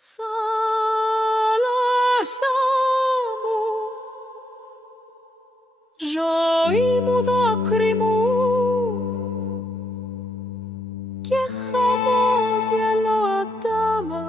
Θάλασσα μου, ζωή μου, δάκρυ μου και χαμόγελο αντάμα.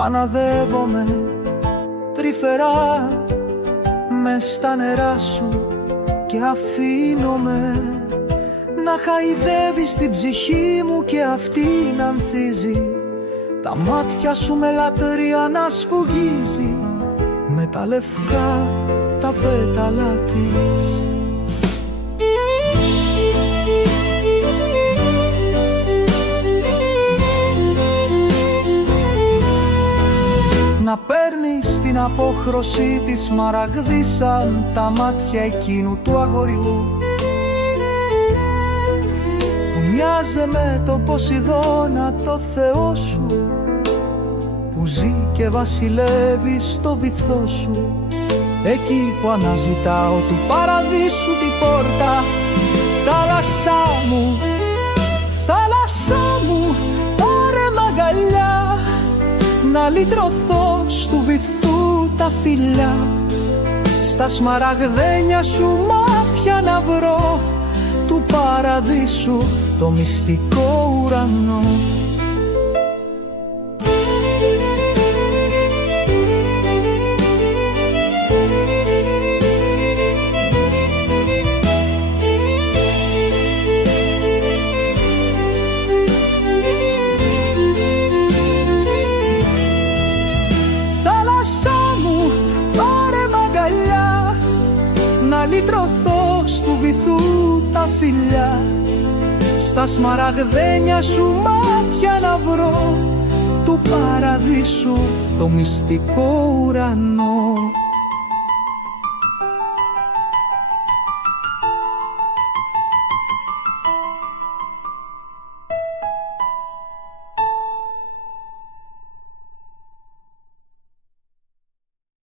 Αναδεύομαι τρυφερά μες στα νερά σου και αφήνομαι να χαϊδεύεις την ψυχή μου και αυτή να ανθίζει. Τα μάτια σου με λατρεία να σφουγγίζει με τα λευκά τα πέταλα της. Να παίρνεις την απόχρωση της σμαραγδή σαν τα μάτια εκείνου του αγοριού που μοιάζε με το Ποσειδώνα το Θεό σου, που ζει και βασιλεύει στο βυθό σου, εκεί που αναζητάω του παραδείσου την πόρτα. Θάλασσά μου, θάλασσά μου, πάρε μ' αγκαλιά να λυτρωθώ στου βυθού τα φιλιά, στα σμαραγδένια σου μάτια να βρω του παραδείσου το μυστικό ουρανό. Να λυτρωθώ στου βυθού τα φιλιά, στα σμαραγδένια σου μάτια να βρω του παραδείσου το μυστικό ουρανό.